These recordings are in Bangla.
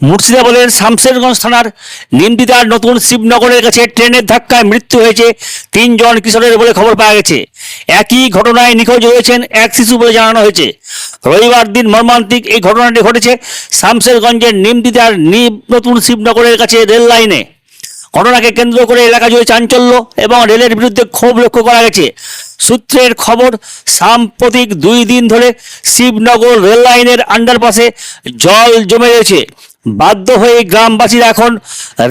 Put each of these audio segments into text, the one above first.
মুর্শিদাবাদের শামশেরগঞ্জ থানার নিমদিদার নতুন শিবনগরের কাছে ট্রেনের ধাক্কায় মৃত্যু হয়েছে তিনজন কিশোরের বলে খবর পাওয়া গেছে। একই ঘটনায় নিখোঁজ হয়েছেন এক শিশু বলে জানানো হয়েছে। রবিবার দিন মর্মান্তিক এই ঘটনাটি ঘটেছে শামশেরগঞ্জের নিমদিদার নিম নতুন শিবনগরের কাছে রেল লাইনে। ঘটনাকে কেন্দ্র করে এলাকা জুড়ে চাঞ্চল্য এবং রেলের বিরুদ্ধে ক্ষোভ লক্ষ্য করা গেছে। সূত্রের খবর, সাম্প্রতিক দুই দিন ধরে শিবনগর রেল লাইনের আন্ডারপাসে জল জমে রয়েছে। বাধ্য হয়ে গ্রামবাসীরা এখন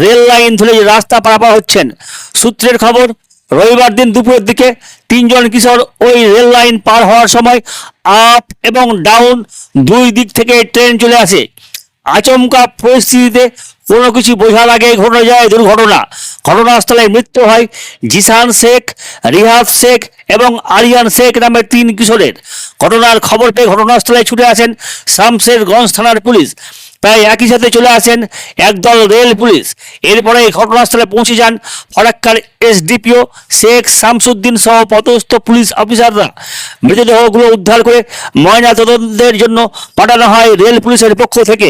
রেল লাইন ধরে রাস্তা পারাপার হচ্ছেন। সূত্রের খবর, রবিবার দিন দুপুরের দিকে তিনজন কিশোর ওই রেল লাইন পার হওয়ার সময় আপ এবং ডাউন দুই দিক থেকে ট্রেন চলে আসে। আচমকা পরিস্থিতিতে কোনো কিছু বোঝার আগে ঘটে যায়, দুর্ঘটনা। ঘটনাস্থলে মৃত্যু হয় জিসান শেখ, রিহাব শেখ এবং আরিয়ান শেখ নামের তিন কিশোরের। ঘটনার খবর পেয়ে ঘটনাস্থলে ছুটে আসেন শামশেরগঞ্জ থানার পুলিশ। প্রায় একই সাথে চলে আসেন একদল রেল পুলিশ। এরপরে ঘটনাস্থলে পৌঁছে যান ফরাক্কার এসডিপিও শেখ শামসুদ্দিন সহ পদস্থ পুলিশ অফিসাররা। মৃতদেহগুলো উদ্ধার করে ময়না তদন্তের জন্য পাঠানো হয় রেল পুলিশের পক্ষ থেকে।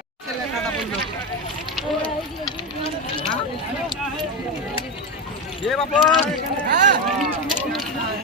¡Lleva por!